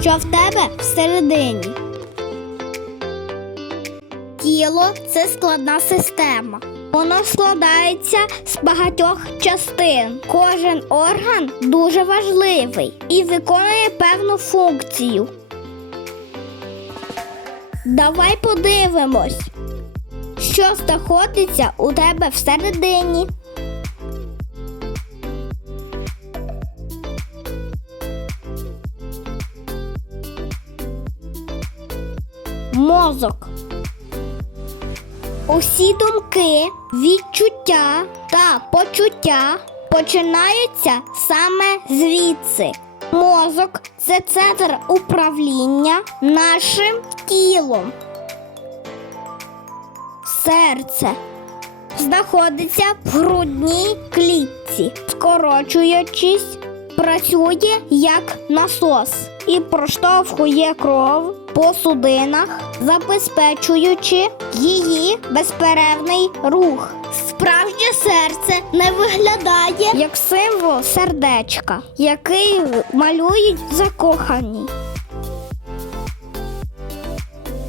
що в тебе всередині. Тіло це складна система. Воно складається з багатьох частин. Кожен орган дуже важливий і виконує певну функцію. Давай подивимось, що знаходиться у тебе всередині. Мозок. Усі думки, відчуття та почуття починаються саме звідси. Мозок це центр управління нашим тілом. Серце знаходиться в грудній клітці, скорочуючись, працює як насос і проштовхує кров по судинах, забезпечуючи її безперервний рух. Справжнє серце не виглядає як символ сердечка, який малюють закохані.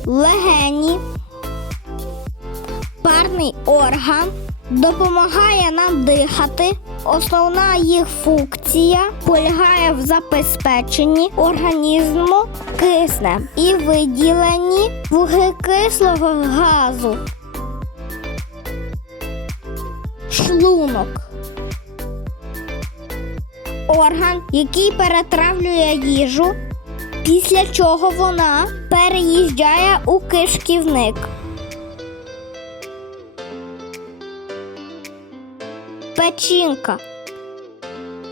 Легені парний орган допомагає нам дихати. Основна їх функція полягає в забезпеченні організму киснем і виділенні вуглекислого газу. Шлунок. Орган, який перетравлює їжу, після чого вона переїжджає у кишківник. Печінка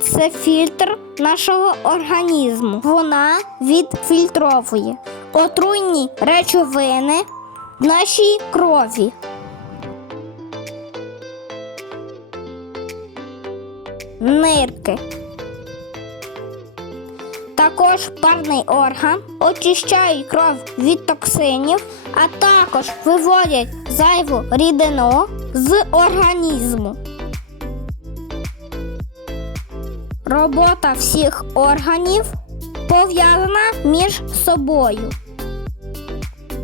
це фільтр нашого організму. Вона відфільтровує отруйні речовини в нашій крові. Нирки. Також парний орган очищають кров від токсинів, а також виводять зайву рідину з організму. Робота всіх органів пов'язана між собою.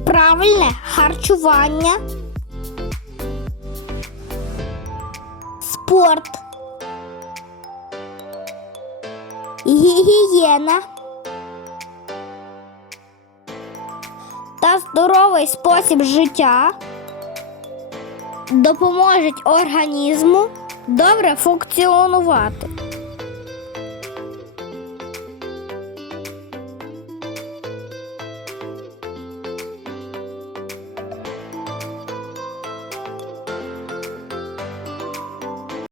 Правильне харчування, спорт, гігієна та здоровий спосіб життя допоможуть організму добре функціонувати.